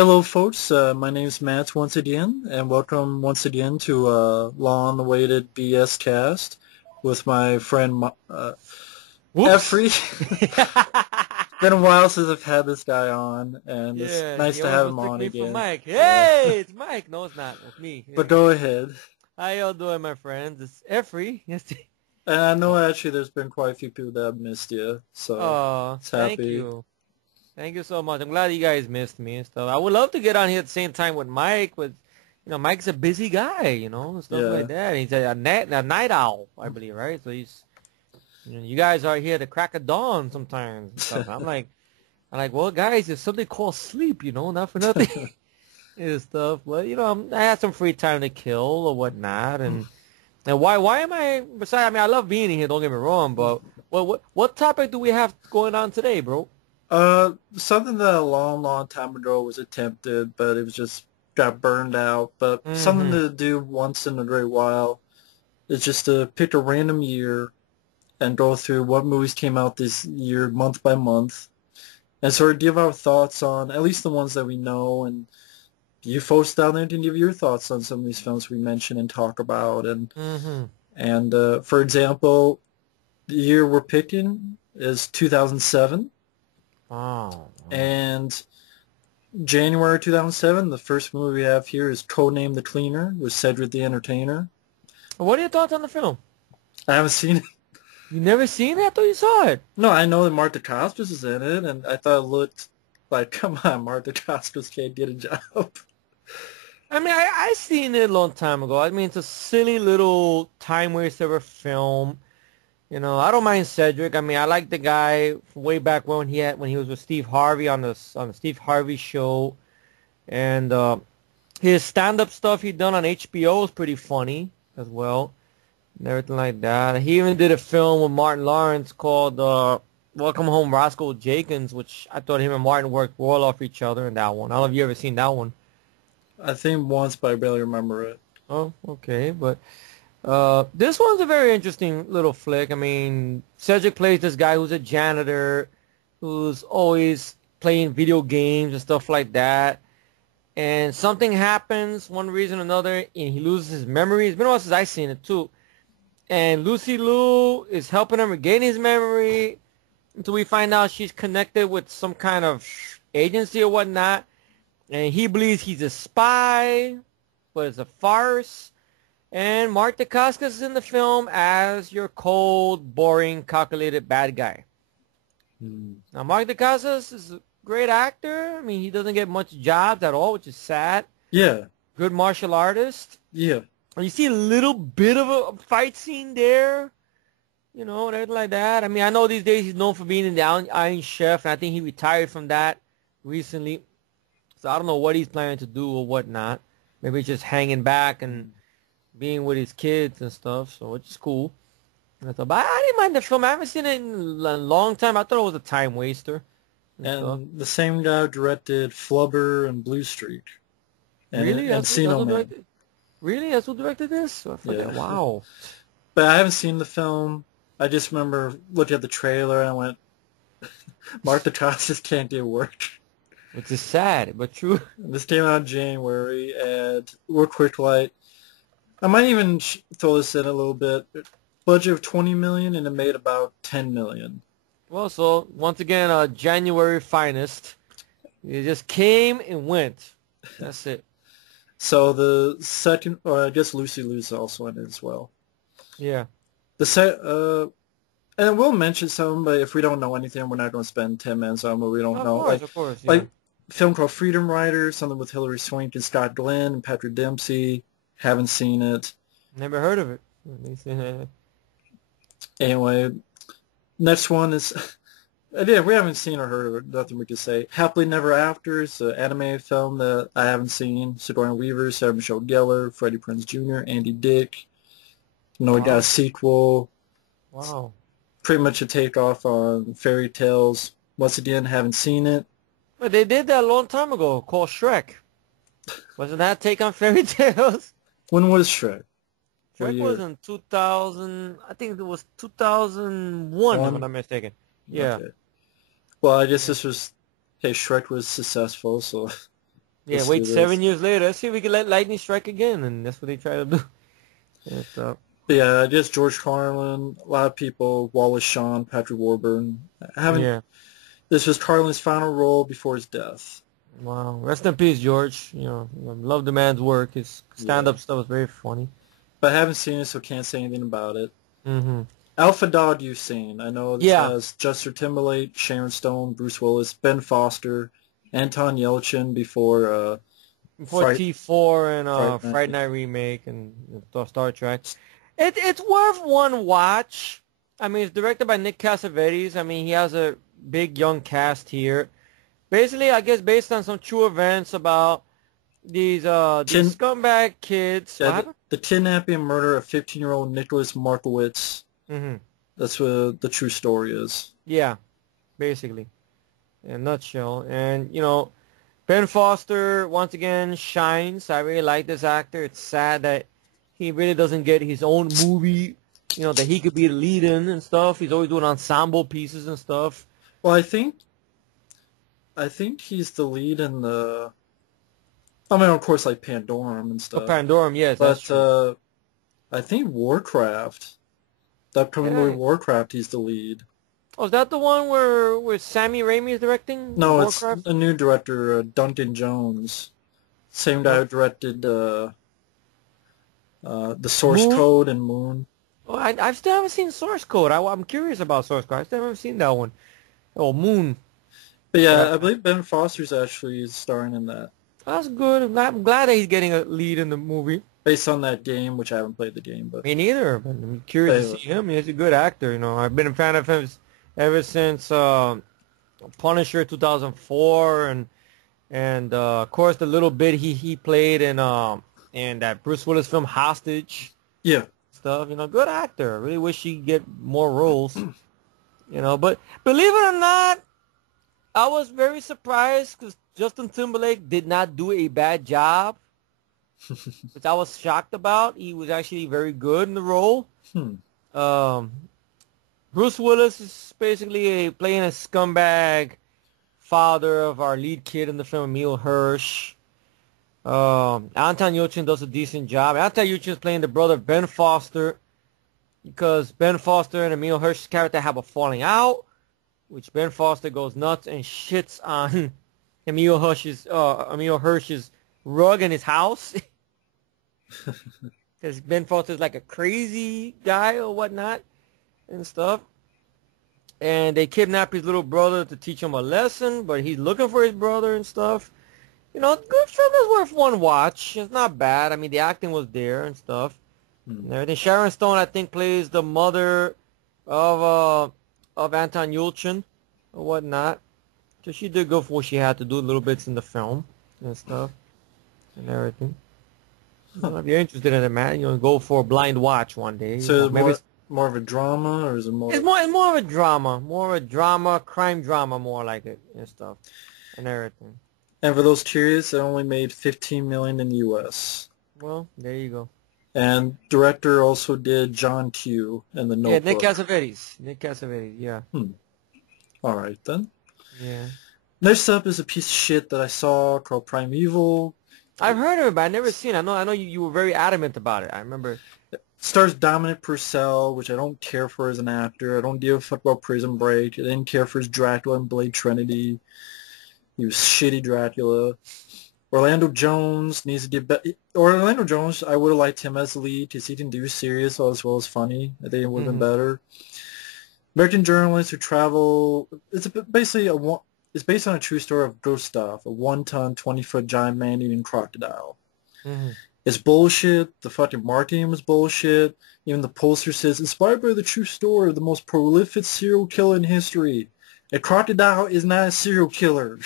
Hello, folks. My name is Matt once again, and welcome once again to long-awaited BS cast with my friend Whoops. Efree. Been a while since I've had this guy on, and it's Yeah, nice he to always have him mistake on me for again. Mike. Yeah, Hey, it's Mike. No, it's not. It's me. but go ahead. How y'all doing, my friends? It's Efree. Yes. And I know Oh, actually there's been quite a few people that have missed you, so oh, it's thank happy. you. Thank you so much. I'm glad you guys missed me and stuff. I would love to get on here at the same time with Mike. Mike's a busy guy, and stuff like Yeah. that. He's a night owl, I believe, right? So you guys are here to crack of dawn sometimes and stuff. I'm like, well, guys, there's something called sleep, not for nothing. And stuff. But I had some free time to kill or whatnot, and why am I? Besides, I mean, I love being here. Don't get me wrong, but what topic do we have going on today, bro? Something that a long, long time ago was attempted, but it was just got burned out. But something Mm-hmm. to do once in a great while is just to pick a random year and go through what movies came out this year month by month and sort of give our thoughts on at least the ones that we know, and you folks down there can give your thoughts on some of these films we mention and talk about. Mm-hmm. And for example, the year we're picking is 2007, Oh, wow. and January 2007, the first movie we have here is Codename the Cleaner with Cedric the Entertainer. What are your thoughts on the film? I haven't seen it. You never seen it? I thought you saw it. No, I know that Martha Costas is in it, and I thought it looked like, come on, Martha Costas can't get a job. I mean, I seen it a long time ago. I mean, it's a silly little time waster of a film. I don't mind Cedric. I mean, I like the guy from way back when he was with Steve Harvey on the Steve Harvey show, and his stand-up stuff he done on HBO was pretty funny as well, and everything like that. He even did a film with Martin Lawrence called Welcome Home, Roscoe Jenkins, which I thought him and Martin worked well off each other in that one. I don't know if you ever seen that one. I think once, but I barely remember it. Oh, okay, but this one's a very interesting little flick. I mean, Cedric plays this guy who's a janitor, who's always playing video games and stuff like that. And something happens, one reason or another, and he loses his memory. It's been a while since I've seen it too. And Lucy Liu is helping him regain his memory until we find out she's connected with some kind of agency or whatnot. And he believes he's a spy, but it's a farce. And Mark Dacascos is in the film as your cold, boring, calculated bad guy. Hmm. Now, Mark Dacascos is a great actor. I mean, he doesn't get much jobs at all, which is sad. Yeah, Good martial artist. yeah. And you see a little bit of a fight scene there, and everything like that. I mean, I know these days he's known for being in the Iron Chef, and I think he retired from that recently. So I don't know what he's planning to do or whatnot. Maybe just hanging back and being with his kids and stuff, so which is cool. And stuff. But I didn't mind the film. I haven't seen it in a long time. I thought it was a time waster and stuff. And the same guy directed Flubber and Blue Streak and Really? That's Encino who Man. directed? Really? That's who directed this? I forget. Yeah. Wow. But I haven't seen the film. I just remember looking at the trailer and I went, Martha Costas can't get work. Which is sad, but true. And this came out in January, and real quick, like, I might even throw this in a little bit. Budget of 20 million, and it made about 10 million. Well, so once again, January finest. It just came and went. That's it. So the second, or I guess Lucy Liu's also in it as well. Yeah. And we'll mention some, but if we don't know anything, we're not going to spend 10 minutes on what we don't know. Of course, yeah. Like a film called Freedom Rider, something with Hilary Swank and Scott Glenn and Patrick Dempsey. Haven't seen it. Never heard of it. Anyway, next one is, again, we haven't seen or heard of it. Nothing we can say. Happily Never After is an anime film that I haven't seen. Sigourney Weaver, Sarah Michelle Gellar, Freddie Prinze Jr., Andy Dick. You know, we got a Wow. sequel. Wow. Pretty much a takeoff on fairy tales. Once again, haven't seen it. But they did that a long time ago, called Shrek. Wasn't that take on fairy tales? When was Shrek? What Shrek was year? in 2000, I think it was 2001, if I'm One? not mistaken. Yeah. Okay. Well, I guess this was, hey, Shrek was successful, so Yeah, Let's do wait this. 7 years later. Let's see if we can let lightning strike again, and that's what they try to do. And stuff. But yeah, just George Carlin, a lot of people, Wallace Shawn, Patrick Warburton. Haven't Yeah. This was Carlin's final role before his death. Wow. Rest in peace, George. Love the man's work. His Yeah. stand-up stuff was very funny. But I haven't seen it, so can't say anything about it. Hmm. Alpha Dog you've seen. I know this Yeah. has Justin Timberlake, Sharon Stone, Bruce Willis, Ben Foster, Anton Yelchin before Before Fright T4 and Fright Night. Fright Night remake and Star Trek. It's worth one watch. I mean, it's directed by Nick Cassavetes. I mean, he has a big young cast here. Basically, I guess based on some true events about these Kin scumbag kids. What yeah, happened? the kidnapping and murder of 15-year-old Nicholas Markowitz. Hmm. That's what the true story is. Yeah, basically, in a nutshell. And Ben Foster once again shines. I really like this actor. It's sad that he really doesn't get his own movie. That he could be the lead in and stuff. He's always doing ensemble pieces and stuff. Well, I think he's the lead in the. I mean, of course, like Pandorum and Oh, stuff. Pandorum, yes, that's But true. I think Warcraft, the upcoming movie Yeah. Warcraft, he's the lead. Oh, is that the one where Sammy Raimi is directing No, it's Warcraft? a new director, Duncan Jones. Same guy What? who directed the Source Moon? Code and Moon. Oh, I still haven't seen Source Code. I'm curious about Source Code. I still haven't seen that one. Oh, Moon. But But yeah, I believe Ben Foster's actually starring in that, that's good. I'm glad that he's getting a lead in the movie. based on that game, which I haven't played the game, but Me neither, but I'm curious to anyway. see him. He's a good actor. I've been a fan of him ever since Punisher 2004, and of course the little bit he played in that Bruce Willis film Hostage Yeah. stuff. Good actor. I really wish he'd get more roles. But believe it or not, I was very surprised because Justin Timberlake did not do a bad job, which I was shocked about. He was actually very good in the role. Hmm. Um, Bruce Willis is basically playing a scumbag father of our lead kid in the film, Emil Hirsch. Anton Yelchin does a decent job. Anton Yelchin is playing the brother of Ben Foster because Ben Foster and Emil Hirsch's character have a falling out, which Ben Foster goes nuts and shits on Emil Hirsch's rug in his house because Ben Foster's like a crazy guy or whatnot and stuff. And they kidnap his little brother to teach him a lesson, but he's looking for his brother and stuff. Good film is worth one watch. It's not bad. I mean, the acting was there and stuff. Hmm. And everything. Sharon Stone, I think, plays the mother of Anton Yelchin or whatnot. So she did good for what she had to do, little bits in the film and stuff and everything. If you're interested in it, man, go for a blind watch one day. So is it Maybe more of a drama, or is it more? it's more of a drama, crime drama, more like it and stuff and everything. And for those curious, it only made 15 million in the U.S. Well, there you go. And director also did John Q and The Yeah, Nick Notebook. Cassavetes. Yeah. All right then. Yeah. Next up is a piece of shit that I saw called Primeval. I've heard of it, but I've never seen it. I know you were very adamant about it. I remember. Stars Dominic Purcell, which I don't care for as an actor. I don't give a fuck about Prison Break. I didn't care for his Dracula in Blade Trinity. He was shitty Dracula. Orlando Jones needs to get better. Orlando Jones, I would have liked him as the lead because he can do serious as well as funny. I think it would have been better. American journalists who travel. It's based on a true story of Gustav, a 1-ton, 20-foot giant man-eating crocodile. Mm-hmm. It's bullshit. The fucking marketing was bullshit. Even the poster says, inspired by the true story of the most prolific serial killer in history. A crocodile is not a serial killer.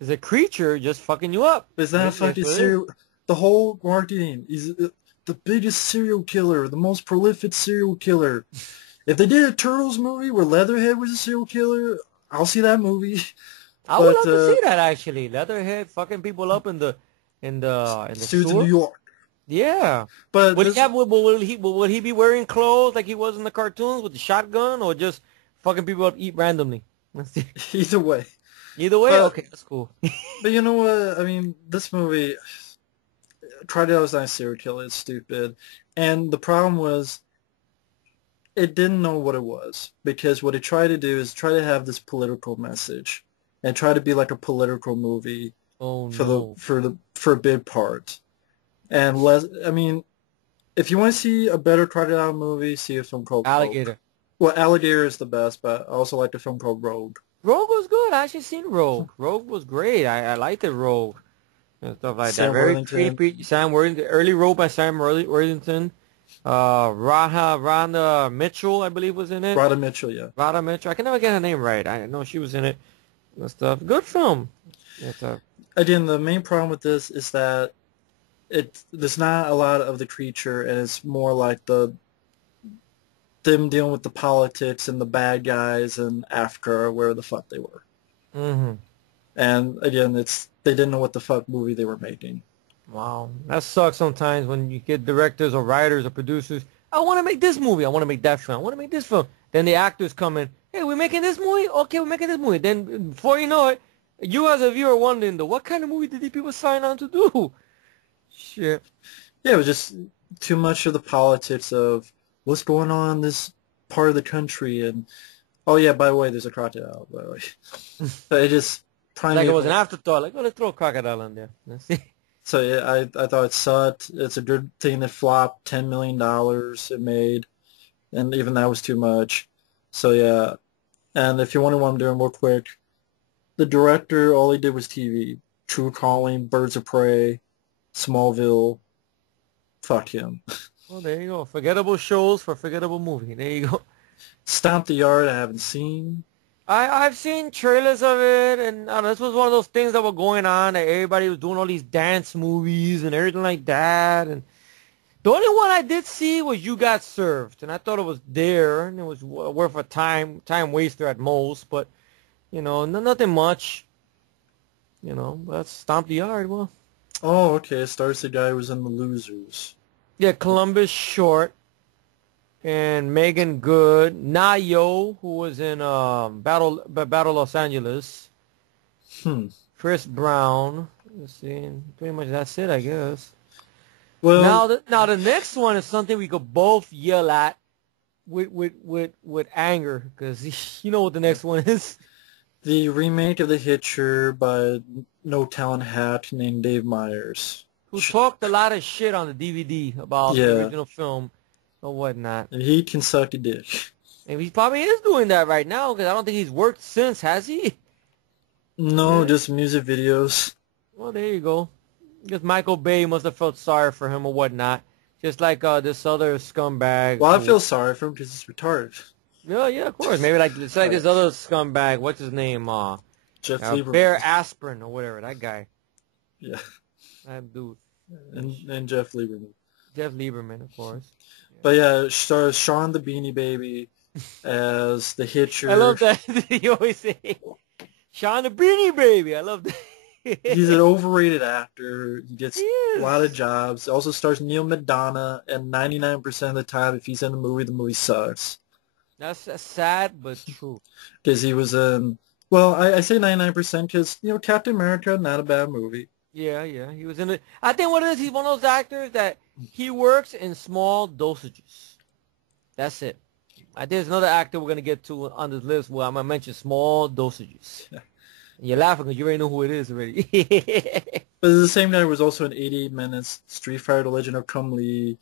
It's a creature just fucking you up. It's not a fucking serial. The whole marketing is the biggest serial killer, the most prolific serial killer. If they did a Turtles movie where Leatherhead was a serial killer, I'll see that movie. I would love to see that actually. Leatherhead fucking people up in the Suits in sewer. New York. Yeah. But Will he be wearing clothes like he was in the cartoons with the shotgun, or just fucking people up eat randomly? Let's see. either way. Either way, But okay, that's cool. but you know what? I mean, this movie tried out as a serial killer. It's stupid, and the problem was it didn't know what it was because what it tried to do is try to have this political message and try to be like a political movie Oh for the no. for the for a big part. And less, I mean, if you want to see a better crocodile movie, see a film called Rogue. Alligator. Well, Alligator is the best, but I also like the film called Rogue. Rogue was good. I actually seen Rogue. Rogue was great. I liked it, Rogue. And stuff like that. Sam Very Worthington, creepy. Sam Worthington. Early Rogue by Sam Worthington. Rhonda Mitchell, I believe, was in it. Radha Mitchell, yeah. Rhonda Mitchell. I can never get her name right. I know she was in it and stuff. Good film. It's a Again, the main problem with this is that there's not a lot of the creature, and it's more like them dealing with the politics and the bad guys in Africa or where the fuck they were. hmm And again, they didn't know what the fuck movie they were making. Wow. That sucks sometimes when you get directors or writers or producers. I want to make this movie. I want to make that film. I want to make this film. Then the actors come in. Hey, we're making this movie? Okay, we're making this movie. Then before you know it, you as a viewer wondering, what kind of movie did these people sign on to do? Shit. Yeah, it was just too much of the politics of what's going on in this part of the country, and oh yeah, by the way, there's a crocodile. By the way, but it just Like it was an primeval. afterthought. Like, oh, let's throw a crocodile in there. Let's see. So yeah, I thought it sucked. It's a good thing that flopped $10 million it made, and even that was too much. So yeah, and if you wonder what I'm doing real quick, the director all he did was TV. True Calling, Birds of Prey, Smallville. Fuck him. Well, there you go. Forgettable shows for forgettable movie. There you go. Stomp the Yard I haven't seen. I've seen trailers of it, and this was one of those things that were going on. That everybody was doing all these dance movies and everything like that. And the only one I did see was You Got Served, and I thought it was there, and it was worth a time waster at most. But nothing much. But Stomp the Yard. Well, Oh, okay. It stars the guy who was in The Losers. yeah, Columbus Short and Megan Good, Nayo, who was in Battle Los Angeles. Hmm. Chris Brown. Let's see, and pretty much that's it, I guess. Well, Now the next one is something we could both yell at with anger, because you know what the next one is. the remake of The Hitcher by no talent hack named Dave Myers. Who talked a lot of shit on the DVD about the Yeah, original film or whatnot. and he can suck a dick. And he probably is doing that right now, because I don't think he's worked since, has he? No, Yeah. just music videos. Well, there you go. Because Michael Bay must have felt sorry for him or whatnot. Just like this other scumbag Well, I who... feel sorry for him because he's retarded. Yeah, yeah, of course. Maybe like it's like this other scumbag. What's his name? Jeff Lieberman. Bear Aspirin or whatever. That guy. Yeah, That dude. and Jeff Lieberman. Jeff Lieberman, of course. But yeah, it stars Sean the Beanie Baby as the I love Hitcher. that. You always say, Sean the Beanie Baby. I love that. He's an overrated actor. He gets He a lot of is. jobs. Also stars Neil Madonna, and 99% of the time, if he's in the movie sucks. That's sad, but true. Because he was in, well, I say 99% because, Captain America, not a bad movie. Yeah, yeah. He was in it. I think what it is, he's one of those actors that he works in small dosages. That's it. I think there's another actor we're going to get to on this list where I'm going to mention small dosages. And you're laughing because you already know who it is already. But the same guy was also in 88 Minutes, Street Fighter: The Legend of Kung Lee,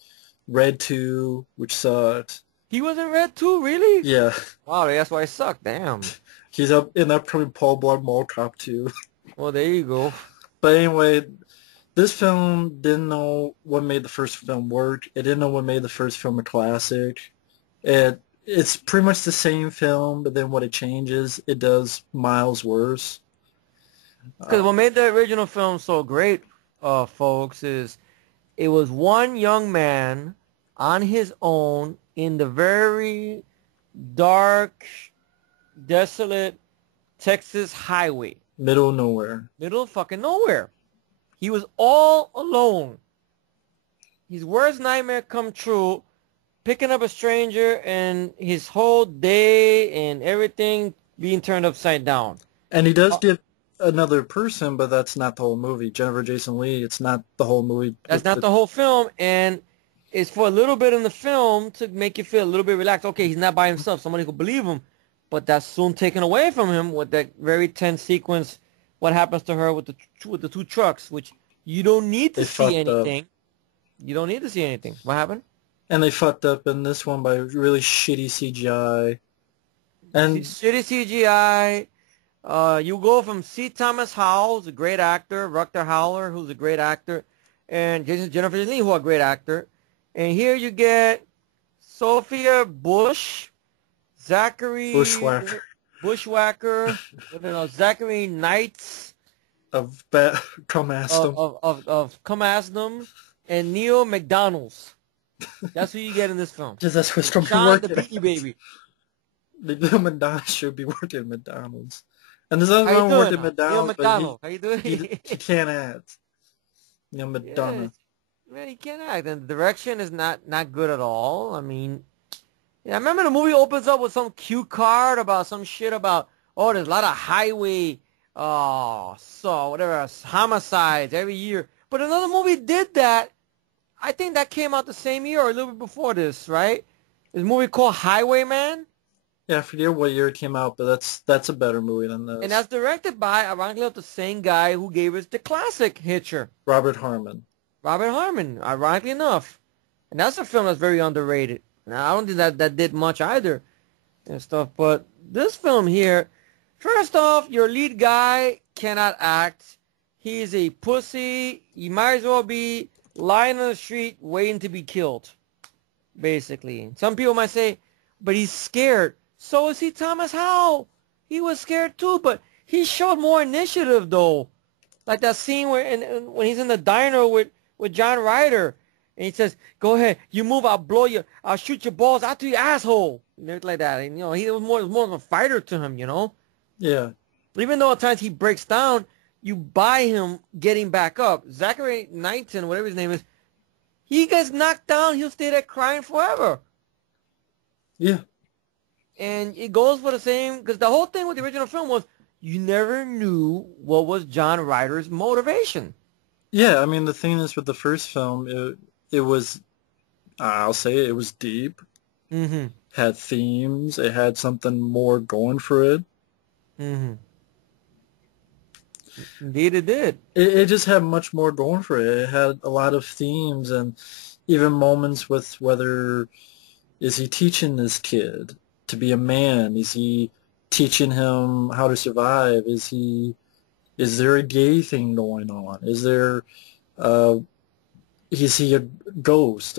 Red 2, which sucked. He was in Red too, really? Yeah, Wow, that's why it sucked. Damn. he's up in upcoming Paul Blart Mall Cop 2. Well, there you go. But anyway, this film didn't know what made the first film work. It didn't know what made the first film a classic. It's pretty much the same film, but then what it changes, it does miles worse. Because what made the original film so great, folks, is it was one young man on his own in the very dark, desolate Texas highway. Middle of nowhere. Middle of fucking nowhere. He was all alone. His worst nightmare come true, picking up a stranger and his whole day and everything being turned upside down. And he does Uh, get another person, but that's not the whole movie. Jennifer Jason Leigh, it's not the whole movie that's with not the the whole film, and it's for a little bit in the film to make you feel a little bit relaxed. Okay, he's not by himself. Somebody could believe him, but that's soon taken away from him with that very tense sequence. What happens to her with the two trucks, which you don't need to they see fucked up. anything. You don't need to see anything. What happened? And they fucked up in this one by really shitty CGI. And Shitty CGI. You go from C. Thomas Howell, who's a great actor, Rutger Hauer, who's a great actor, and Jennifer Lee, who's a great actor. And here you get Sophia Bush, Zachary Bushwhacker Bushwhacker, I don't know, Zachary Knights of Come Ask Them. of Come Ask Them, and Neil McDonald's. That's who you get in this film. Because that's what's going to be Sean the working Beaky at. Baby. The Neil Madonna should be working at McDonald's. And there's nothing How you wrong doing? working at Neil McDonald's, but McDonald. How you doing? he can't act. Neil Yeah, Madonna. man, he can't act, and the direction is not good at all. I mean, yeah, I remember the movie opens up with some cue card about some shit about there's a lot of highway, so whatever homicides every year. But another movie did that. I think that came out the same year or a little bit before this, right? There's a movie called Highwayman, Yeah, I forget what year it came out, but that's a better movie than and this. that's directed by, ironically enough, the same guy who gave us the classic Hitcher, Robert Harmon. Robert Harmon, ironically enough. And that's a film that's very underrated. Now, I don't think that did much either and stuff, but this film here, first off, your lead guy cannot act. He's a pussy. He might as well be lying on the street waiting to be killed, basically. Some people might say, but he's scared. So is he, Thomas Howell. He was scared too, but he showed more initiative, though. Like that scene when he's in the diner with John Ryder, and he says, "Go ahead, you move, I'll shoot your balls out to your asshole," and everything like that. And he was more of a fighter to him, Yeah. Even though at times he breaks down, you buy him getting back up. Zachary Knighton, whatever his name is, he gets knocked down, he'll stay there crying forever. Yeah. And it goes for the same, because the whole thing with the original film was you never knew what was John Ryder's motivation. Yeah, I mean, the thing is with the first film, it was, I'll say it was deep, Mm-hmm. had themes, it had something more going for it. Mm-hmm. Indeed it did. It just had much more going for it. It had a lot of themes and even moments with whether, is he teaching this kid to be a man? Is he teaching him how to survive? Is there a gay thing going on? Uh, is he a ghost?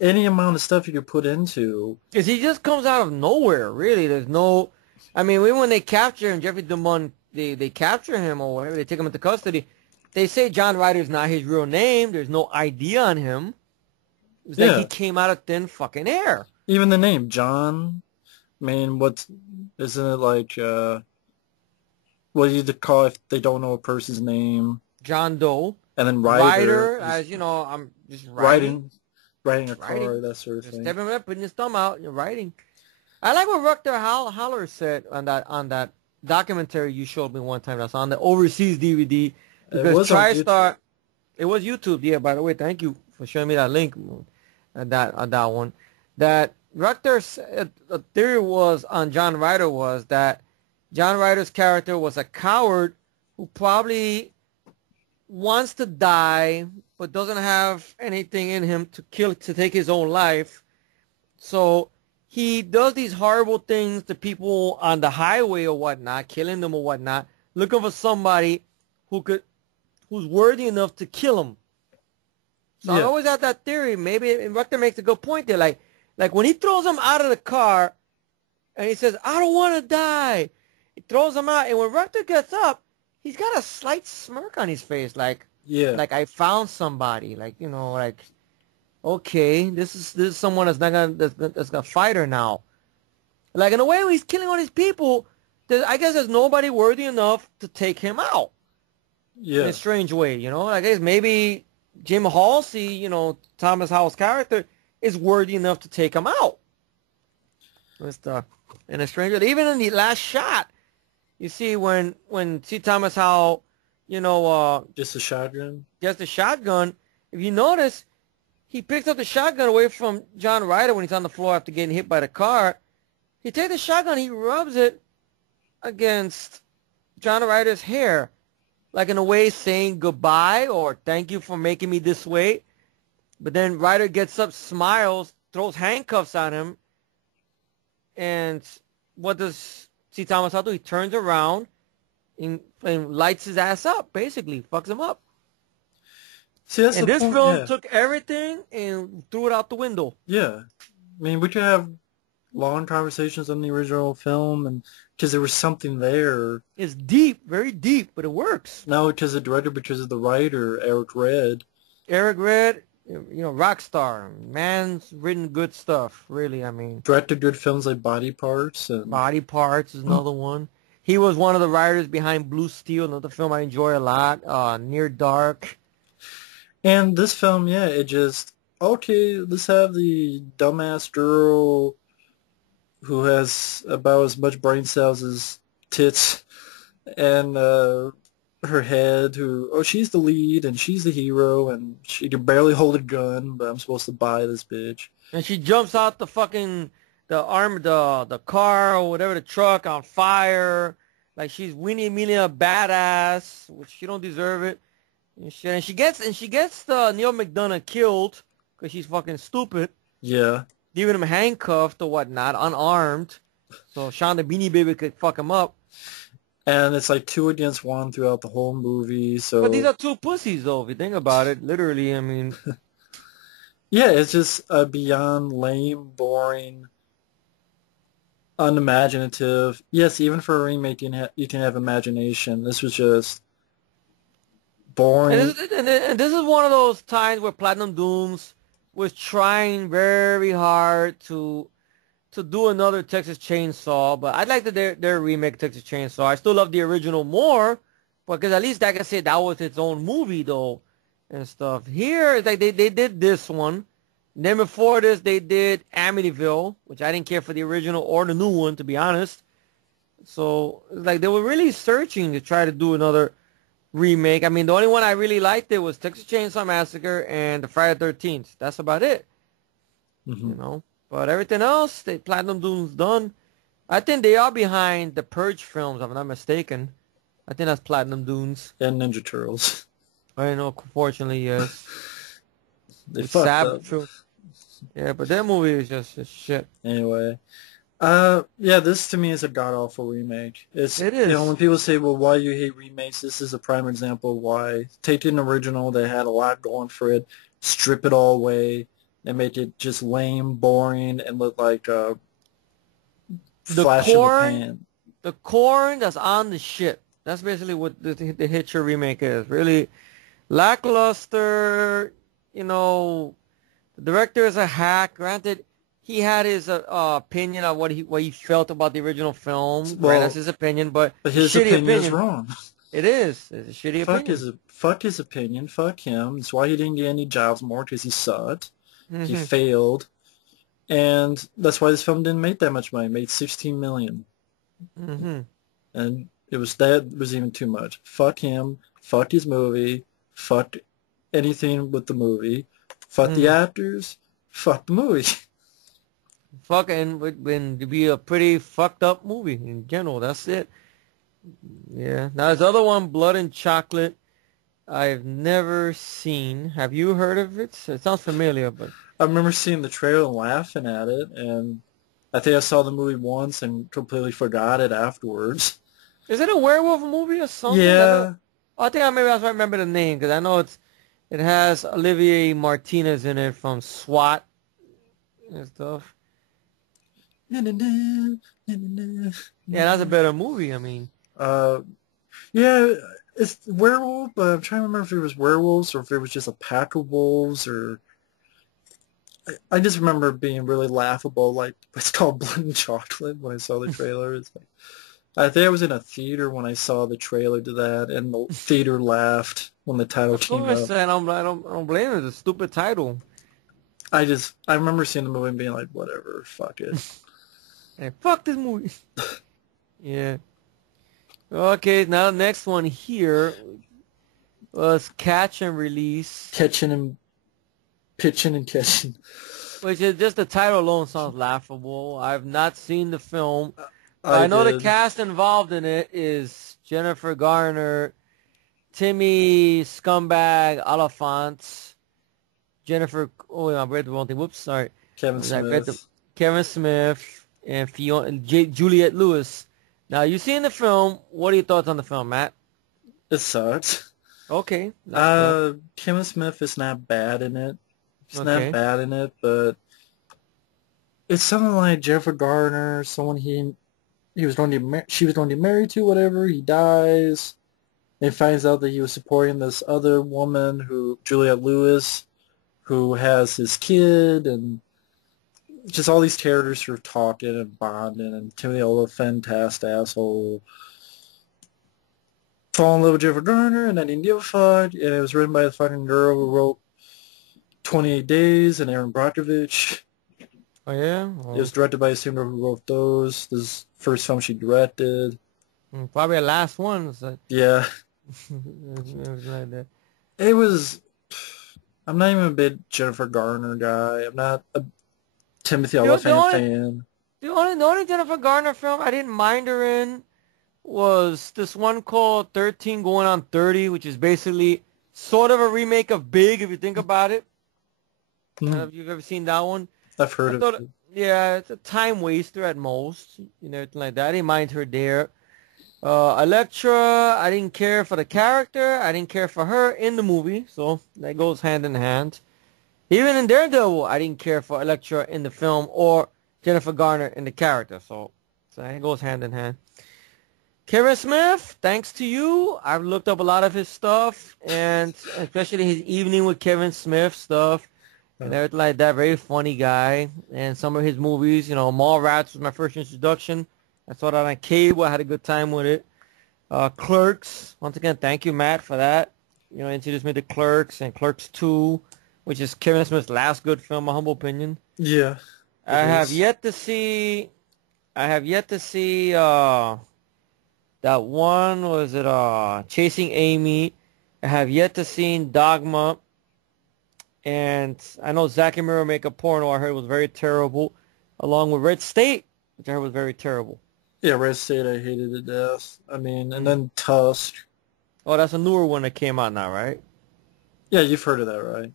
Any amount of stuff you could put into. Because he just comes out of nowhere, really. There's no, I mean, even when they capture him, Jeffrey Dumont, they capture him or whatever, they take him into custody, they say John Ryder's not his real name. There's no ID on him. It's like he came out of thin fucking air. Even the name, John, I mean, isn't it like, what do you call if they don't know a person's name? John Doe. And then Ryder, as you know, I'm just riding a car, that sort of just thing. stepping up, putting his thumb out, you're writing. I like what Rutger Hauer said on that documentary you showed me one time. That's on the overseas DVD. It was on YouTube. It was YouTube. Yeah. By the way, thank you for showing me that link. That one. That Rutger's theory was on John Ryder was that John Ryder's character was a coward who probably wants to die but doesn't have anything in him to take his own life. So he does these horrible things to people on the highway or whatnot, killing them or whatnot, looking for somebody who's worthy enough to kill him. So I always had that theory. Maybe Rutger makes a good point there. Like when he throws him out of the car and he says, "I don't want to die," he throws him out, and when Rutger gets up, he's got a slight smirk on his face, like I found somebody, like okay, this is someone that's gonna fight her now. Like in a way, when he's killing all these people, I guess there's nobody worthy enough to take him out. Yeah. In a strange way, I guess maybe Jim Halsey, Thomas Howell's character, is worthy enough to take him out. In a strange way. Even in the last shot, You see when C. Thomas Howell, you know, Just a shotgun. gets the shotgun. If you notice, he picks up the shotgun away from John Ryder when he's on the floor after getting hit by the car. He takes the shotgun, he rubs it against John Ryder's hair, like in a way saying goodbye or thank you for making me this way. But then Ryder gets up, smiles, throws handcuffs on him, and what does C. Thomas Howell do? He turns around and lights his ass up, basically, fucks him up. See, that's And the this point. film Yeah, took everything and threw it out the window. yeah. I mean, we could have long conversations on the original film, and because there was something there. It's deep, very deep, but it works. Not because of the director, because of the writer, Eric Red. Eric Red, you know, rock star. Man's written good stuff, really. I mean, Directed good films like Body Parts and Body Parts is another one. He was one of the writers behind Blue Steel, another film I enjoy a lot. Near Dark. and this film, yeah, it just okay. Let's have the dumbass girl who has about as much brain cells as tits, and her head. Who she's the lead and she's the hero, and she can barely hold a gun, but I'm supposed to buy this bitch. And she jumps out the car or whatever, the truck on fire. Like she's Winnie Amelia badass, which she don't deserve it. And shit. And she gets Neil McDonough killed because she's fucking stupid, Yeah, leaving him handcuffed or whatnot, unarmed. So Sean the Beanie Baby could fuck him up. and it's like 2 against 1 throughout the whole movie. But these So are two pussies, though, if you think about it. Literally, I mean, yeah, it's just a beyond lame, boring, unimaginative. Yes, even for a remake, you can have imagination. This was just and boring. and this is one of those times where Platinum Dooms was trying very hard to do another Texas Chainsaw, but I'd like their remake Texas Chainsaw. I still love the original more, because at least I can say that was its own movie though and stuff. Here, it's like they did this one. Then before this, they did Amityville, which I didn't care for the original or the new one, to be honest. So it's like they were really searching to try to do another remake. I mean, the only one I really liked it was Texas Chainsaw Massacre and the Friday 13th. That's about it, Hmm. you know. But everything else, they Platinum Doom's done. I think they are behind the Purge films, if I'm not mistaken. I think that's Platinum Dunes. And Ninja Turtles. I know, fortunately, yes. They With fucked up. Yeah, but that movie is just shit. Anyway. Yeah, this to me is a god-awful remake. It's, It is. when people say, well, why you hate remakes, this is a prime example of why. Take an original that had a lot going for it, strip it all away, and make it just lame, boring, and look like a The flash in the corn, pan. the corn that's on the shit. That's basically what the Hitcher remake is. Really lackluster, you know. The director is a hack. Granted, he had his opinion on what he felt about the original film. Right, Well, that's his opinion, but but it's a his shitty opinion is opinion. wrong. It is. It's a shitty opinion. Fuck his opinion. Fuck him. That's why he didn't get any jobs more, because he sucked. He Hmm. failed. And that's why this film didn't make that much money. It made 16 million. Hmm. And that was even too much. Fuck him. Fuck his movie. Fuck anything with the movie. Fuck the Hmm. actors. Fuck the movie. Fucking would be a pretty fucked up movie in general. That's it. Yeah. Now this other one, Blood and Chocolate, I've never seen. Have you heard of it? It sounds familiar, but I remember seeing the trailer and laughing at it, and I think I saw the movie once and completely forgot it afterwards. is it a werewolf movie or something? Yeah. I think maybe I remember the name because I know it has Olivier Martinez in it from SWAT and stuff. Na, na, na, na, na, na. Yeah, that's a better movie. I mean, Uh, yeah, it's werewolf, but I'm trying to remember if it was werewolves or if it was just a pack of wolves, or I just remember it being really laughable. Like, it's called Blood and Chocolate when I saw the trailer. It's like, I think I was in a theater when I saw the trailer to that, and the theater laughed when the title of came course, up. and I don't blame it. It's a stupid title. I remember seeing the movie and being like, whatever, fuck it. And fuck this movie. Yeah. Okay, now the next one here was Catch and Release, Catching and pitching and catching. which is just the title alone sounds laughable. I've not seen the film, but I I know the did. cast involved in it is Jennifer Garner, Timmy Scumbag Oliphant, Jennifer. Oh, wait, I read the wrong thing. Whoops, sorry. Kevin I read the Smith. Kevin Smith and Juliette Lewis. Now, you seen the film. What are your thoughts on the film, Matt? It sucked. Okay, that's good. Kevin Smith is not bad in it. He's not Okay. bad in it, but it's something like Jennifer Garner, someone he was going to she was going to be married to, whatever. He dies. And finds out that he was supporting this other woman, Juliette Lewis, who has his kid, and just all these characters who are talking and bonding, and Timothy Olyphant, asshole, fall in love with Jennifer Garner, and I didn't give a fuck, and it was written by the fucking girl who wrote 28 Days and Aaron Brockovich. Oh yeah. It was directed by the same girl who wrote those. This is the first film she directed. Probably the last one. So. Yeah. It was like that. It was... I'm not even a big Jennifer Garner guy. I'm not a Timothy You know, the Olyphant only fan. the only Jennifer Garner film I didn't mind her in was this one called 13 Going on 30, which is basically sort of a remake of Big, if you think about it. I don't know Hmm. if you've ever seen that one. I've I heard of thought, it. yeah, it's a time waster at most, everything like that. I didn't mind her there. Electra, I didn't care for the character. I didn't care for her in the movie, so that goes hand in hand. Even in Daredevil, I didn't care for Electra in the film or Jennifer Garner in the character, so it goes hand in hand. Kevin Smith, thanks to you, I've looked up a lot of his stuff, and especially his Evening with Kevin Smith stuff and Uh, everything like that. Very funny guy, and some of his movies, Mallrats was my first introduction. I saw that on cable. I had a good time with it. Clerks, once again, thank you, Matt, for that. Introduced me to Clerks and Clerks 2, which is Kevin Smith's last good film, my humble opinion. yeah, it I have is. yet to see. I have yet to see. That one was it. Chasing Amy. I have yet to see Dogma, and I know Zack and Miri make a porno. I heard was very terrible, along with Red State, which I heard was very terrible. Yeah, Red State, I hated to death. I mean, and Mm. then Tusk. Oh, that's a newer one that came out now, right? Yeah, you've heard of that, right?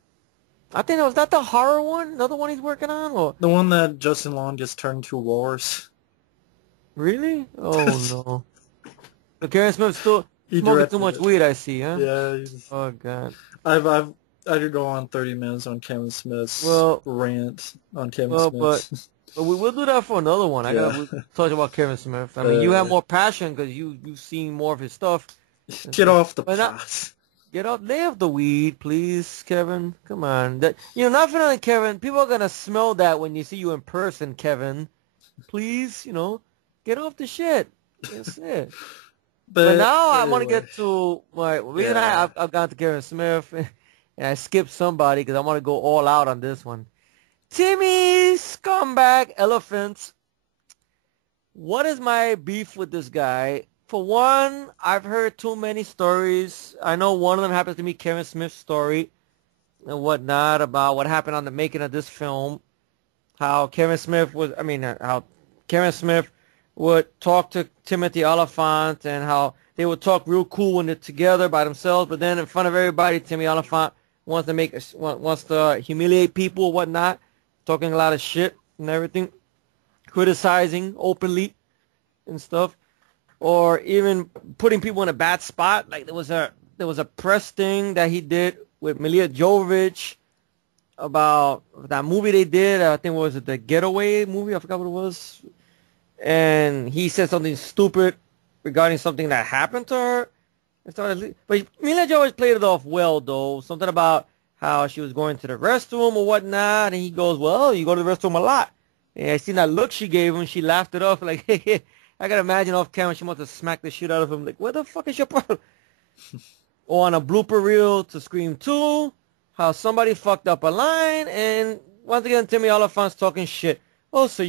I think that was not the horror one. Another one he's working on, or The one that Justin Long gets turned to Wars. really? Oh no. But Karen Smith's still He smoking too directed much it. weed, I see, huh? Yeah, Oh god. I could go on 30 minutes on Kevin Smith's Well, rant on Kevin well, but Smith. but we'll do that for another one. I Yeah. gotta talk about Kevin Smith. I mean, you have Uh, more passion because you've seen more of his stuff and get stuff. off the But not pot. get off, lay off the weed, please, Kevin. Come on, not for nothing, Kevin. People are gonna smell that when you see you in person, Kevin. Please, get off the shit. That's it. But But now I want to anyway, get to my reason yeah. I've gone to Kevin Smith, and I skipped somebody because I want to go all out on this one. Timmy Scumbag Elephants. What is my beef with this guy? For one, I've heard too many stories. I know one of them happens to be Kevin Smith's story and whatnot about what happened on the making of this film. How Kevin Smith was, I mean, how Kevin Smith would talk to Timothy Oliphant and how they would talk real cool when they're together by themselves, but then in front of everybody, Timmy Oliphant wants to humiliate people or whatnot, talking a lot of shit and everything, criticizing openly and stuff, or even putting people in a bad spot. Like there was a press thing that he did with Mila Jovovich about that movie they did. I think was it the Getaway movie? I forgot what it was. And he said something stupid regarding something that happened to her. But Mila Jovovich played it off well, though. Something about how she was going to the restroom or whatnot, and he goes, "Well, you go to the restroom a lot." And I seen that look she gave him. She laughed it off like, "Hey, I gotta imagine off camera she wants to smack the shit out of him. Like, what the fuck is your problem?" Or on a blooper reel to Scream 2, how somebody fucked up a line, and once again Timmy Oliphant's talking shit. Oh, so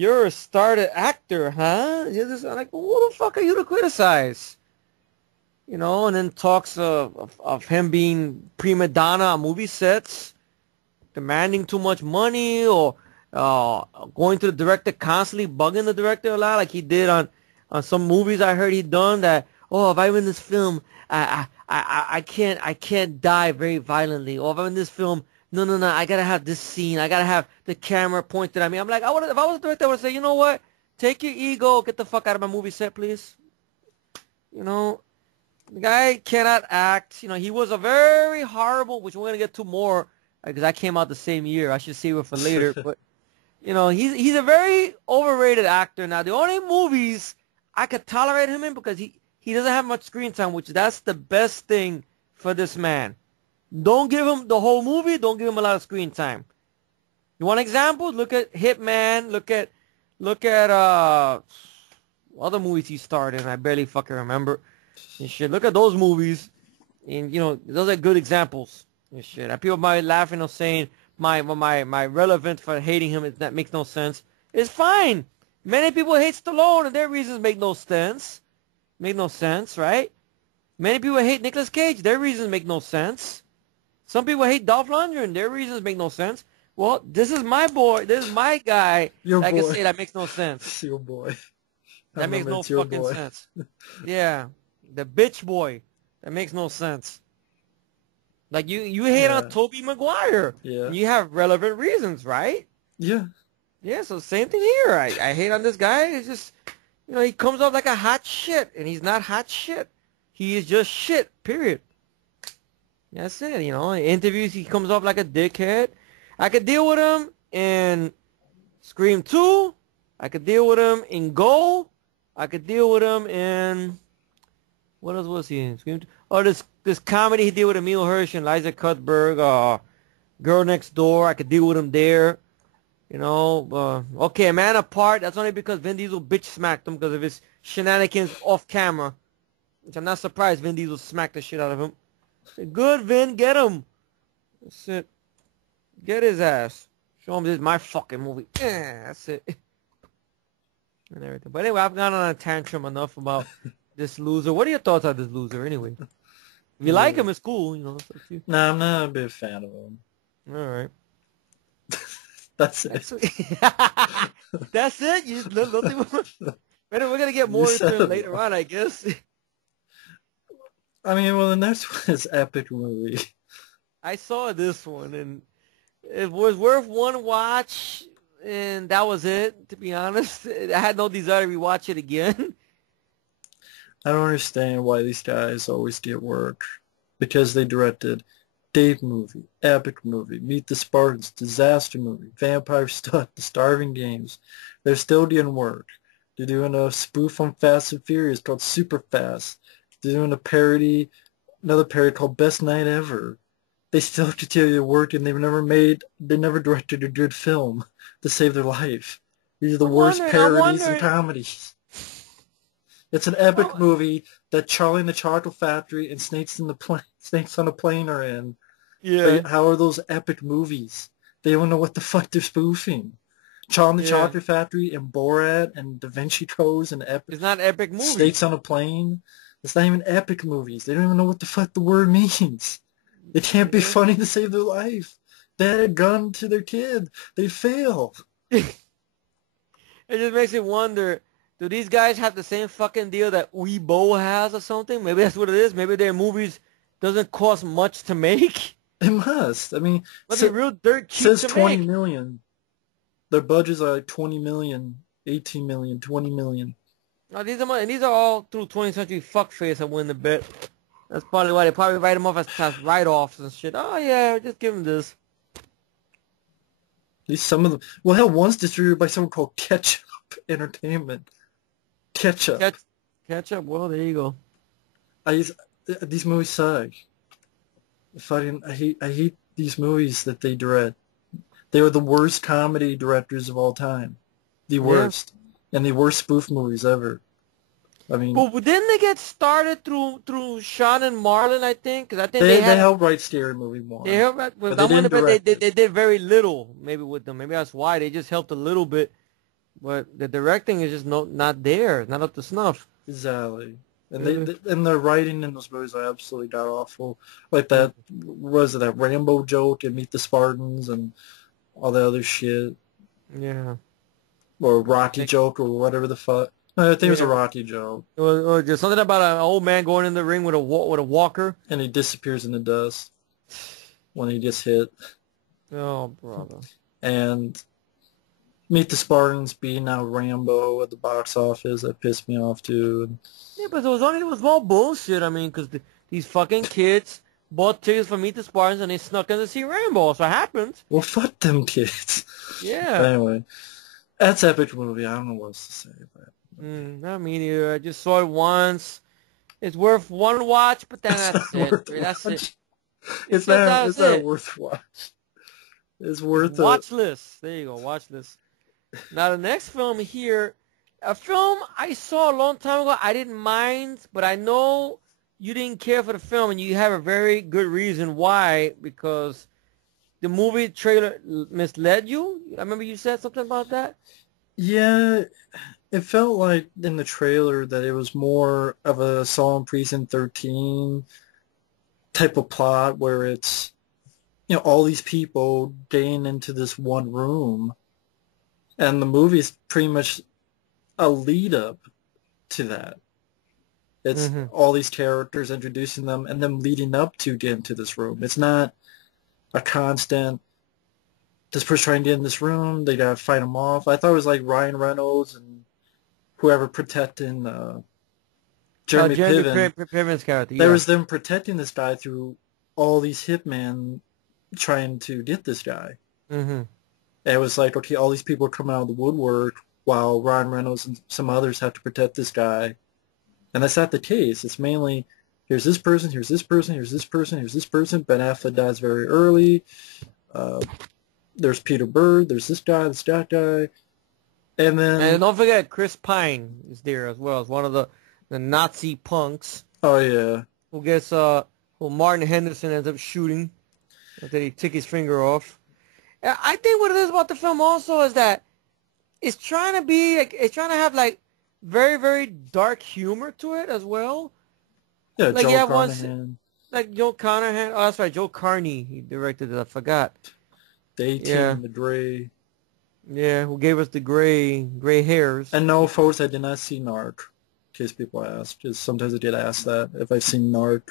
you're a started actor, huh? You're just I'm like, well, who the fuck are you to criticize? You know, and then talks of him being prima donna on movie sets, demanding too much money, or going to the director constantly bugging the director a lot, like he did on some movies I heard he done that. Oh, if I'm in this film, I can't die very violently. Or if I'm in this film, no, I gotta have this scene. I gotta have the camera pointed at me. I'm like, if I was a director, I would say, you know what? Take your ego, get the fuck out of my movie set, please. You know, the guy cannot act. You know, he was a very horrible, which we're gonna get to more because I came out the same year. I should save it for later. But you know, he's a very overrated actor. Now, the only movies I could tolerate him in because he doesn't have much screen time, which that's the best thing for this man. Don't give him the whole movie. Don't give him a lot of screen time. You want examples? Look at Hitman. Look at other movies he starred in. I barely fucking remember. And shit. Look at those movies, and you know those are good examples. And shit. And people might laughing or saying my relevance for hating him is that makes no sense. It's fine. Many people hate Stallone, and their reasons make no sense. Make no sense, right? Many people hate Nicolas Cage. Their reasons make no sense. Some people hate Dolph Lundgren. Their reasons make no sense. Well, this is my boy. This is my guy. Your I can boy. say that makes no sense. It's your boy. That makes no It's your fucking boy. sense. Yeah, the bitch boy. That makes no sense. Like you hate Yeah. on Tobey Maguire. Yeah. And you have relevant reasons, right? Yeah. Yeah. So same thing here. I hate on this guy. It's just you know he comes off like a hot shit, and he's not hot shit. He is just shit. Period. That's it. You know, in interviews he comes off like a dickhead. I could deal with him in Scream 2. I could deal with him in Go. I could deal with him in what else was he in? Scream 2? Oh, this comedy he did with Emil Hirsch and Liza Cuthbert, Girl Next Door. I could deal with him there. You know, okay, A Man Apart. That's only because Vin Diesel bitch smacked him because of his shenanigans off camera, which I'm not surprised Vin Diesel smacked the shit out of him. Said, good, Vin, get him. That's it. Get his ass. Show him this is my fucking movie. Yeah, that's it. And everything. But anyway, I've gone on a tantrum enough about this loser. What are your thoughts on this loser anyway? If you like him, it's cool. You know, it's up to you. No, I'm not a big fan of him. All right. That's it. That's it. Nothing more. We're going to get more You into said it it later on, I guess. I mean, well, the next one is epic movie. I saw this one, and it was worth one watch, and that was it, to be honest. I had no desire to rewatch it again. I don't understand why these guys always get work. Because they directed Dave movie, epic movie, Meet the Spartans, disaster movie, Vampire Stud, The Starving Games. They're still getting work. They're doing a spoof on Fast and Furious called Super Fast. They're doing another parody called Best Night Ever. They still continue to work, and they never directed a good film to save their life. These are the worst parodies and comedies. It's an epic movie that Charlie and the Chocolate Factory and Snakes on a Plane are in. Yeah. How are those epic movies? They don't know what the fuck they're spoofing. Charlie and the Chocolate Factory and Borat and Da Vinci Codes and epic. It's not epic movies. Snakes on a Plane. It's not even epic movies. They don't even know what the fuck the word means. They can't be funny to save their life. They had a gun to their kid. They failed. It just makes you wonder, do these guys have the same fucking deal that Weibo has or something? Maybe that's what it is. Maybe their movies doesn't cost much to make. It must. I mean, Must be real dirt cheap says to 20 make. million. Their budgets are like 20 million, 18 million, 20 million. No, these are all through 20th century fuckface that win the bet. That's probably why they probably write them off as write-offs and shit. Oh yeah, just give them this. At least some of them. Well, hell, one's distributed by someone called Ketchup Entertainment. Ketchup. Ketchup. Well, there you go. These movies suck. I hate these movies that they direct. They were the worst comedy directors of all time. The worst. And the worst spoof movies ever. I mean, but didn't they get started through Sean and Marlon? I think because I think they helped write Scary Movie more. They helped. But they they did very little. Maybe with them. Maybe that's why they just helped a little bit. but the directing is just not there, not up to snuff. Exactly. And Really. and the writing in those movies are absolutely god awful. Like Mm. that was it that Rambo joke and Meet the Spartans and all the other shit, Yeah. or Rocky Like, joke or whatever the fuck. No, I think it was a yeah. Rocky joke, Or just something about an old man going in the ring with a walker. and he disappears in the dust when he gets hit. Oh, brother. And Meet the Spartans being out Rambo at the box office, that pissed me off too. Yeah, but it was all bullshit. I mean, because these fucking kids bought tickets for Meet the Spartans and they snuck in to see Rambo. So it happened. Well, fuck them kids. But Yeah. anyway, that's epic movie. I don't know what else to say about it. Not me neither. I just saw it once. It's worth one watch, but then It's that's not it. worth That's it. watch. It's That's not it. worth watch. It's It's worth a watch list. There you go. Watch list. Now the next film here, a film I saw a long time ago. I didn't mind, but I know you didn't care for the film, and you have a very good reason why. Because the movie trailer misled you. I remember you said something about that. yeah. It felt like in the trailer that it was more of a Solemn Precinct 13 type of plot where it's all these people getting into this one room, and the movie's pretty much a lead up to that. It's Mm-hmm. all these characters introducing them and them leading up to get into this room. It's not a constant, this person trying to get in this room, they gotta fight them off. I thought it was like Ryan Reynolds and whoever protecting Jeremy Jeremy Piven. Piven's character. There Yeah. was them protecting this guy through all these hitmen trying to get this guy. Mm-hmm. And it was like, okay, all these people are coming out of the woodwork while Ryan Reynolds and some others have to protect this guy. And that's not the case. It's mainly, here's this person, here's this person, here's this person, here's this person. Ben Affleck dies very early. Uh, there's Peter Bird, there's this guy, this that guy. And And then, don't forget, Chris Pine is there as well as one of the Nazi punks oh yeah, who gets who Martin Henderson ends up shooting after he took his finger off. I think what it is about the film also is that it's trying to be like it's trying to have like very very dark humor to it as well. yeah, Like you Joe have one Carnahan, like Joe Carnahan. Oh, that's right, Joe Carney. He directed it. I forgot. the Yeah, 18, the Gray. yeah. Who gave us the gray hairs? And no, folks, I did not see Narc, in case people ask, because sometimes I get asked that if I've seen Narc.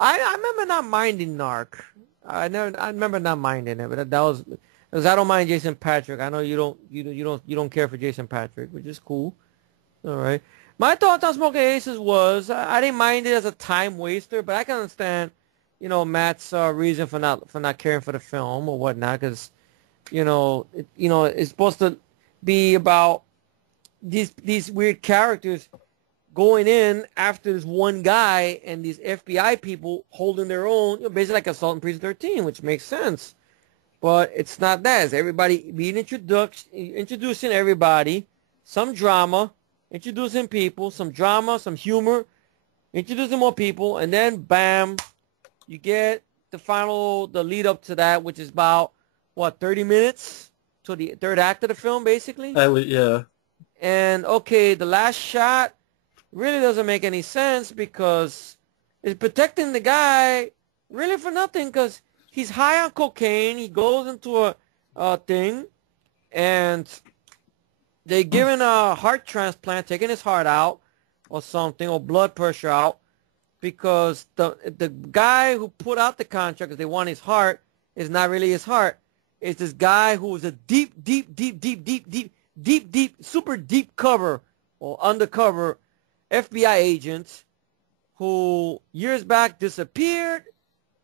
I remember not minding Narc. I remember not minding it, but that was because I don't mind Jason Patrick. I know you don't care for Jason Patrick, which is cool. All right. My thoughts on Smoking Aces was I didn't mind it as a time waster, but I can understand, Matt's reason for not caring for the film or whatnot, because it's supposed to be about these weird characters going in after this one guy and these FBI people holding their own, basically like Assault on Precinct 13, which makes sense. But it's not that. It's everybody being introducing everybody, some drama, introducing people, some drama, some humor, introducing more people, and then bam, you get the lead up to that, which is about, 30 minutes to the third act of the film, basically. Yeah. And okay, the last shot really doesn't make any sense because it's protecting the guy really for nothing because he's high on cocaine. He goes into a thing and they give him a heart transplant, taking his heart out or something, or blood pressure out, because the guy who put out the contract because they want his heart is not really his heart. It's this guy who is a deep, super deep cover or undercover FBI agent who years back disappeared,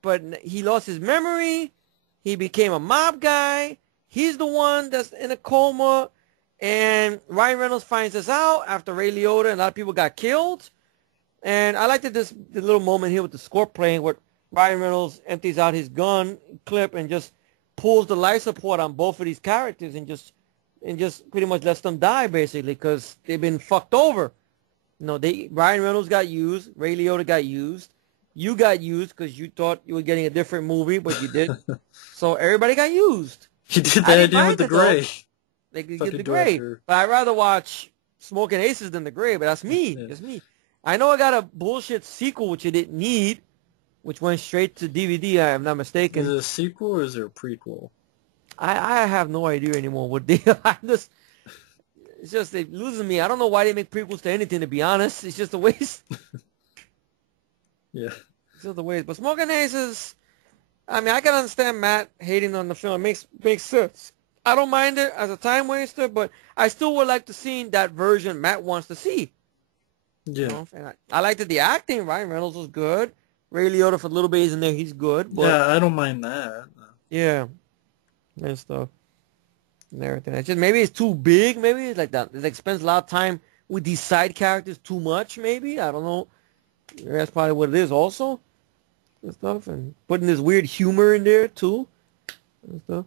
but he lost his memory. He became a mob guy. He's the one that's in a coma. And Ryan Reynolds finds this out after Ray Liotta and a lot of people got killed. And I liked the little moment here with the score playing where Ryan Reynolds empties out his gun clip and just pulls the life support on both of these characters and just pretty much lets them die basically because they've been fucked over. Ryan Reynolds got used, Ray Liotta got used, you got used because you thought you were getting a different movie, but you did. So everybody got used. He did I that didn't again with mind the it though. Gray. They could get Fucking the Gray. director. But I'd rather watch Smokin Aces than the Gray. But that's me. Yeah. That's me. I know I got a bullshit sequel which you didn't need, which went straight to DVD. If I'm not Is mistaken. it a sequel or is it a prequel? I have no idea anymore what they. It's just they losing me. I don't know why they make prequels to anything. To be honest, it's just a waste. Yeah. It's just a waste. But Smokin Aces. I mean, I can understand Matt hating on the film. It makes sense. I don't mind it as a time waster, but I still would like to see that version Matt wants to see. Yeah. You know? And I liked the acting. Ryan Reynolds was good. Ray Liotta for a little bit he's in there. He's good. But Yeah, I don't mind that. yeah, and stuff and everything. It's just maybe it's too big. Maybe it's like that. It spends a lot of time with these side characters too much. Maybe I don't know. Maybe that's probably what it is also and stuff. And putting this weird humor in there too and stuff.